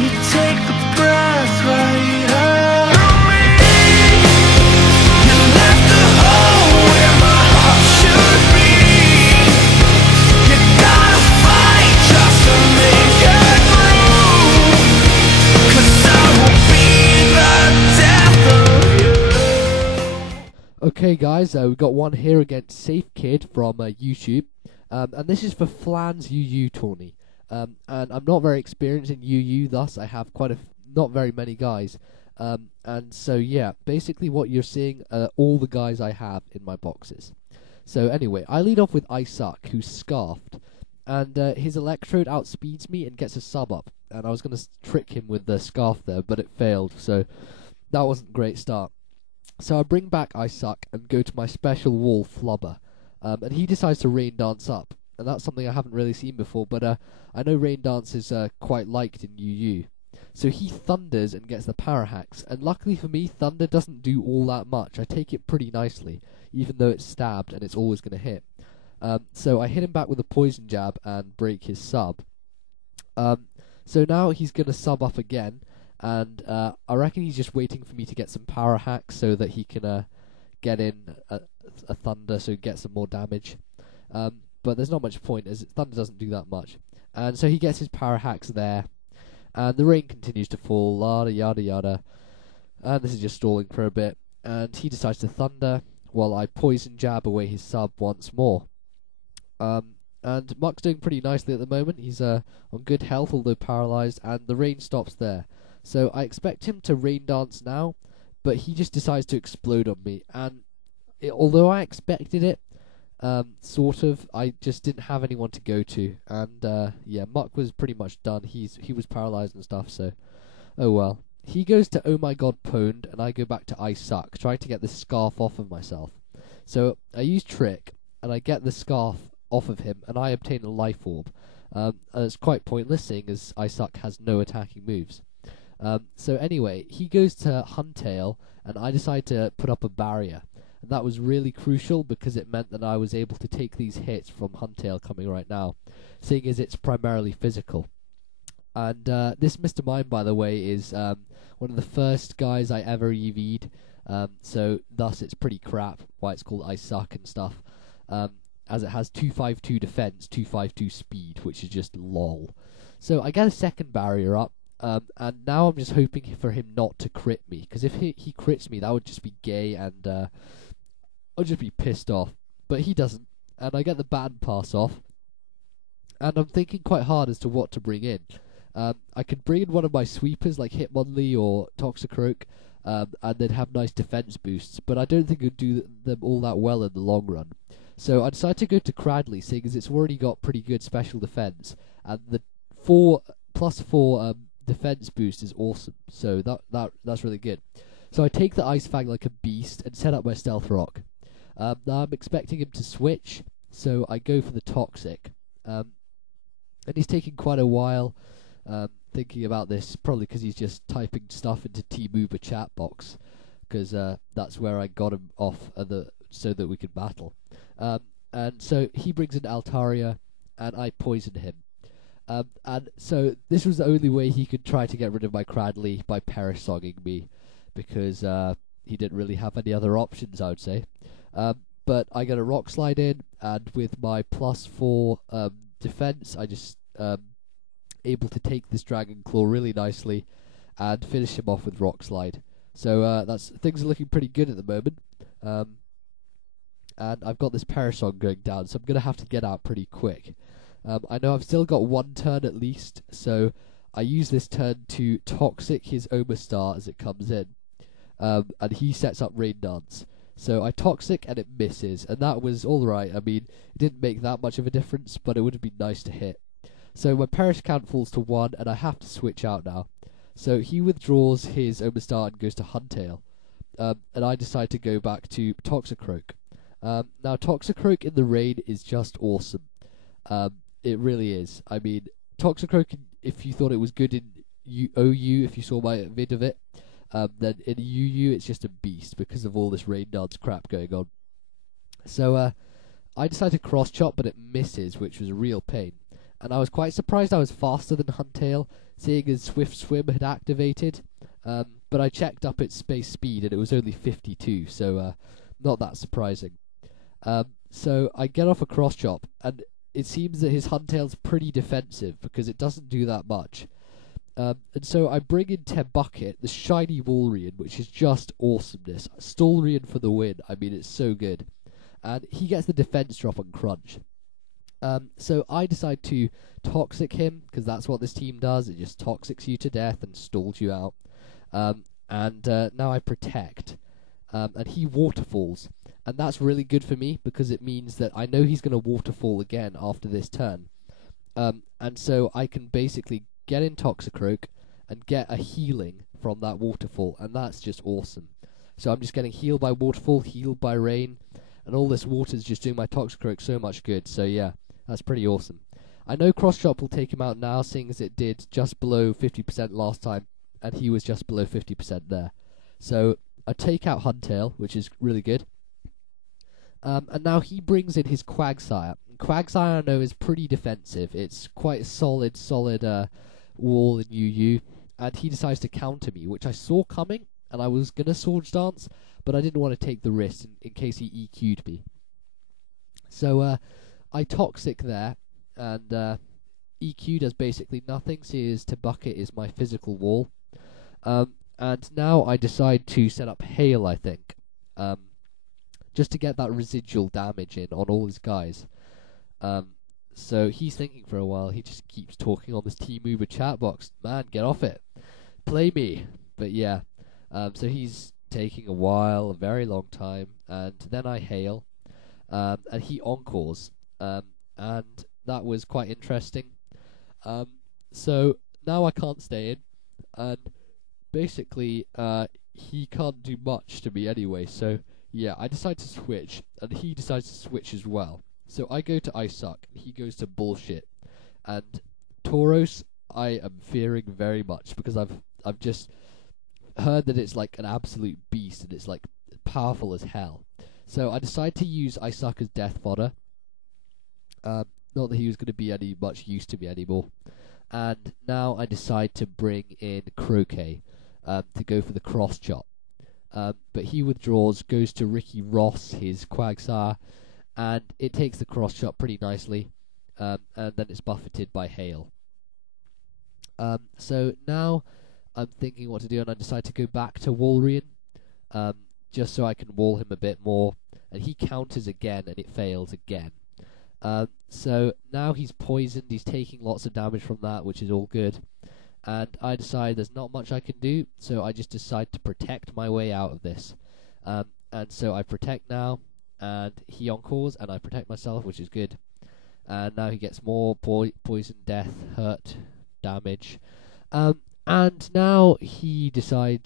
You take the breath right out of me. You left the hole where my heart should be. You gotta fight just to make it through, 'cause I will be the death of you. Okay guys, we got one here against SafeKid from YouTube, and this is for Fland's UU Tourney. And I'm not very experienced in UU, thus I have not very many guys. And so yeah, basically what you're seeing are all the guys I have in my boxes. So anyway, I lead off with I Suck, who's scarfed, and his electrode outspeeds me and gets a sub up. And I was going to trick him with the scarf there, but it failed, so that wasn't a great start. So I bring back I Suck and go to my special wall Flubber, and he decides to rain dance up, and that's something I haven't really seen before, but I know rain dance is quite liked in UU. So he thunders and gets the power hacks, and luckily for me, thunder doesn't do all that much. I take it pretty nicely, even though it's stabbed and it's always going to hit. So I hit him back with a poison jab and break his sub. So now he's going to sub up again, and I reckon he's just waiting for me to get some power hacks so that he can get in a thunder, so get some more damage. But there's not much point, as thunder doesn't do that much. And so he gets his power hacks there, and the rain continues to fall, yada yada yada. And this is just stalling for a bit, and he decides to thunder while I poison jab away his sub once more. And Muck's doing pretty nicely at the moment. He's on good health, although paralyzed, and the rain stops there. So I expect him to rain dance now, but he just decides to explode on me. And although I expected it, sort of, I just didn't have anyone to go to. And yeah, Muck was pretty much done. He was paralyzed and stuff, so oh well. He goes to Oh My God Pwned, and I go back to I Suck, trying to get the scarf off of myself. So I use Trick, and I get the scarf off of him, and I obtain a life orb. And it's quite pointless, seeing as I Suck has no attacking moves. So anyway, he goes to Huntail, and I decide to put up a barrier. And that was really crucial, because it meant that I was able to take these hits from Huntail coming right now, seeing as it's primarily physical. And this Mr. Mime, by the way, is one of the first guys I ever EV'd, so thus it's pretty crap, why it's called I Suck and stuff, as it has 252 defense, 252 speed, which is just lol. So I get a second barrier up, and now I'm just hoping for him not to crit me, because if he crits me, that would just be gay, and I'll just be pissed off. But he doesn't, and I get the ban pass off, and I'm thinking quite hard as to what to bring in. I could bring in one of my sweepers like Hitmonlee or Toxicroak, and they'd have nice defense boosts, but I don't think it'd do them all that well in the long run. So I decided to go to Cradley, seeing as it's already got pretty good special defense, and the +4 defense boost is awesome. So that's really good. So I take the Ice Fang like a beast and set up my Stealth Rock. Now I'm expecting him to switch, so I go for the Toxic. And he's taking quite a while thinking about this, probably because he's just typing stuff into T-Mooba chat box, because that's where I got him off so that we could battle. And so he brings in Altaria, and I poison him. And so this was the only way he could try to get rid of my Cradley, by perish songing me, because he didn't really have any other options, I would say. But I get a Rock Slide in, and with my +4 defense, I just able to take this Dragon Claw really nicely and finish him off with Rock Slide. So things are looking pretty good at the moment. And I've got this perish song going down, so I'm going to have to get out pretty quick. I know I've still got one turn at least, so I use this turn to Toxic his Omastar as it comes in, and he sets up Rain Dance. So I Toxic and it misses, and that was alright. I mean, it didn't make that much of a difference, but it would have been nice to hit. So my perish count falls to 1, and I have to switch out now. So he withdraws his Omastar and goes to Huntail, and I decide to go back to Toxicroak. Now Toxicroak in the rain is just awesome. It really is. I mean, Toxicroak, if you thought it was good in OU, if you saw my vid of it, then in UU it's just a beast because of all this rain dance crap going on. So I decided to cross chop, but it misses, which was a real pain. and I was quite surprised I was faster than Huntail, seeing as Swift Swim had activated. But I checked up its space speed and it was only 52, so not that surprising. So I get off a cross chop, and it seems that his Huntail's pretty defensive because it doesn't do that much. And so I bring in Bucket, the shiny Walrein, which is just awesomeness. Stallrein for the win. I mean, it's so good. And he gets the defense drop on Crunch. So I decide to Toxic him, because that's what this team does. It just Toxics you to death and stalls you out. And now I Protect. And he Waterfalls. And that's really good for me, because it means that I know he's going to Waterfall again after this turn. And so I can basically get in Toxicroak and get a healing from that Waterfall, and that's just awesome. So I'm just getting healed by Waterfall, healed by Rain, and all this water's just doing my Toxicroak so much good, so yeah, that's pretty awesome. I know Cross Chop will take him out now, seeing as it did just below 50% last time, and he was just below 50% there. So I take out Huntail, which is really good. And now he brings in his Quagsire. Quagsire, I know, is pretty defensive. It's quite a solid wall in UU, and he decides to counter me, which I saw coming, and I was going to Swords Dance, but I didn't want to take the risk in case he EQ'd me. So I Toxic there, and EQ does basically nothing, seeing as Bucket is my physical wall. And now I decide to set up Hail, I think, just to get that residual damage in on all his guys. So he's thinking for a while. He just keeps talking on this T-Mover chat box. Man, get off it. Play me. But yeah, so he's taking a while, a very long time, and then I Hail, and he Encores, and that was quite interesting. So now I can't stay in, and basically he can't do much to me anyway, so yeah, I decide to switch, and he decides to switch as well. So I go to I Suck, and he goes to Bullshit. And Tauros, I am fearing very much, because I've just heard that it's like an absolute beast, and it's like powerful as hell. So I decide to use I Suck as death fodder. Not that he was going to be any much use to me anymore. And now I decide to bring in Croquet, to go for the cross chop. But he withdraws, goes to Ricky Ross, his Quagsire, and it takes the cross chop pretty nicely, and then it's buffeted by Hail. So now I'm thinking what to do, and I decide to go back to Walrein, just so I can wall him a bit more, and he counters again, and it fails again. So now he's poisoned, he's taking lots of damage from that, which is all good, and I decide there's not much I can do, so I just decide to protect my way out of this. And so I protect now, and he Encores, and I protect myself, which is good. And now he gets more poison, death, hurt, damage. And now I decide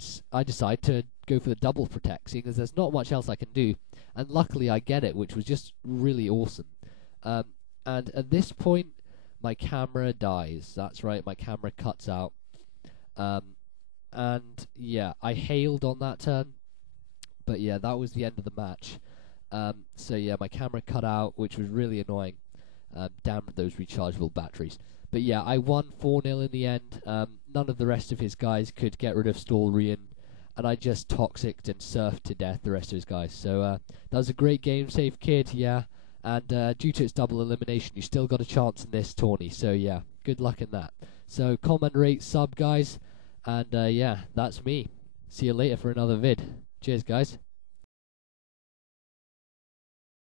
to go for the double protect, seeing as there's not much else I can do. And luckily I get it, which was just really awesome. And at this point, my camera dies. That's right, my camera cuts out. And yeah, I Hailed on that turn. But yeah, that was the end of the match. So yeah, my camera cut out, which was really annoying. Damn those rechargeable batteries. But yeah, I won 4-0 in the end. None of the rest of his guys could get rid of Stallrein, and I just Toxic'd and surfed to death the rest of his guys. So that was a great game, SafeKid, yeah. And due to its double elimination, you still got a chance in this tourney. So yeah, good luck in that. So comment, rate, sub, guys. And yeah, that's me. See you later for another vid. Cheers, guys.